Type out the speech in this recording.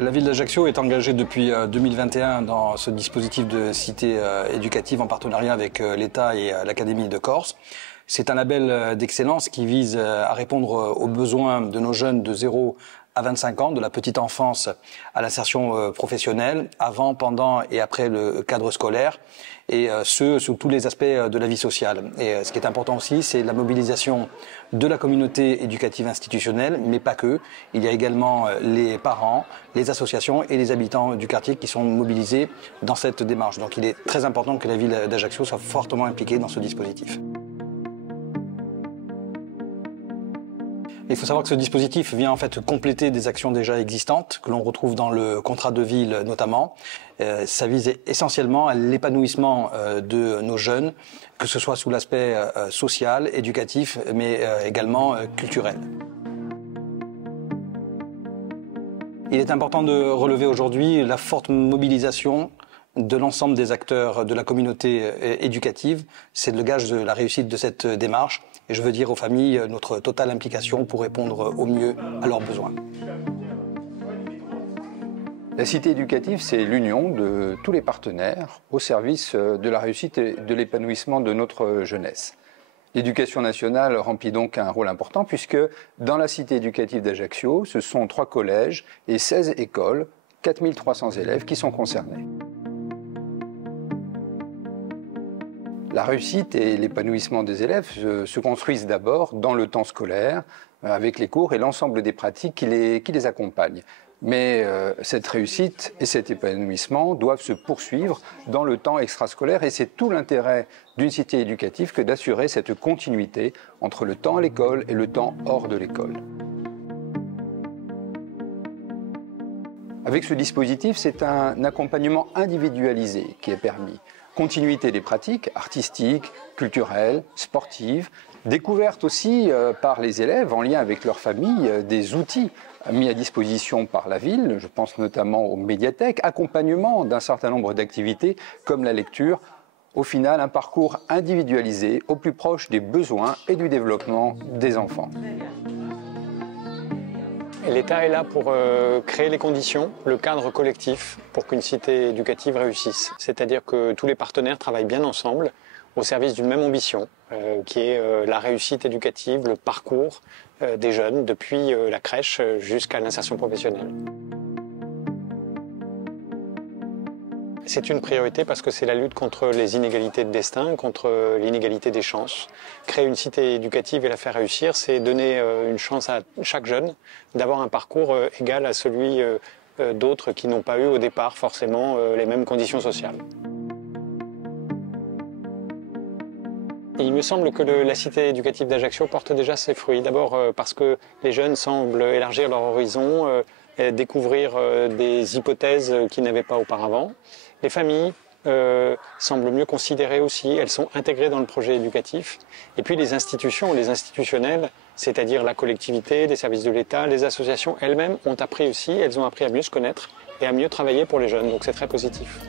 La ville d'Ajaccio est engagée depuis 2021 dans ce dispositif de cité éducative en partenariat avec l'État et l'Académie de Corse. C'est un label d'excellence qui vise à répondre aux besoins de nos jeunes de 0 à 25 ans, de la petite enfance à l'insertion professionnelle, avant, pendant et après le cadre scolaire, et ce, sous tous les aspects de la vie sociale. Et ce qui est important aussi, c'est la mobilisation de la communauté éducative institutionnelle, mais pas que. Il y a également les parents, les associations et les habitants du quartier qui sont mobilisés dans cette démarche. Donc il est très important que la ville d'Ajaccio soit fortement impliquée dans ce dispositif. Il faut savoir que ce dispositif vient en fait compléter des actions déjà existantes que l'on retrouve dans le contrat de ville notamment. Ça vise essentiellement à l'épanouissement de nos jeunes, que ce soit sous l'aspect social, éducatif, mais également culturel. Il est important de relever aujourd'hui la forte mobilisation de l'ensemble des acteurs de la communauté éducative. C'est le gage de la réussite de cette démarche. Et je veux dire aux familles notre totale implication pour répondre au mieux à leurs besoins. La cité éducative, c'est l'union de tous les partenaires au service de la réussite et de l'épanouissement de notre jeunesse. L'éducation nationale remplit donc un rôle important puisque dans la cité éducative d'Ajaccio, ce sont 3 collèges et 16 écoles, 4300 élèves qui sont concernés. La réussite et l'épanouissement des élèves se construisent d'abord dans le temps scolaire, avec les cours et l'ensemble des pratiques qui les accompagnent. Mais cette réussite et cet épanouissement doivent se poursuivre dans le temps extrascolaire et c'est tout l'intérêt d'une cité éducative que d'assurer cette continuité entre le temps à l'école et le temps hors de l'école. Avec ce dispositif, c'est un accompagnement individualisé qui est permis. Continuité des pratiques artistiques, culturelles, sportives, découverte aussi par les élèves en lien avec leur famille des outils mis à disposition par la ville, je pense notamment aux médiathèques, accompagnement d'un certain nombre d'activités comme la lecture. Au final, un parcours individualisé au plus proche des besoins et du développement des enfants. L'État est là pour créer les conditions, le cadre collectif pour qu'une cité éducative réussisse. C'est-à-dire que tous les partenaires travaillent bien ensemble au service d'une même ambition, qui est la réussite éducative, le parcours des jeunes depuis la crèche jusqu'à l'insertion professionnelle. C'est une priorité parce que c'est la lutte contre les inégalités de destin, contre l'inégalité des chances. Créer une cité éducative et la faire réussir, c'est donner une chance à chaque jeune d'avoir un parcours égal à celui d'autres qui n'ont pas eu au départ forcément les mêmes conditions sociales. Il me semble que la cité éducative d'Ajaccio porte déjà ses fruits. D'abord parce que les jeunes semblent élargir leur horizon, découvrir des hypothèses qu'ils n'avaient pas auparavant. Les familles semblent mieux considérées aussi, elles sont intégrées dans le projet éducatif. Et puis les institutions, les institutionnels, c'est-à-dire la collectivité, les services de l'État, les associations elles-mêmes ont appris aussi, elles ont appris à mieux se connaître et à mieux travailler pour les jeunes. Donc c'est très positif.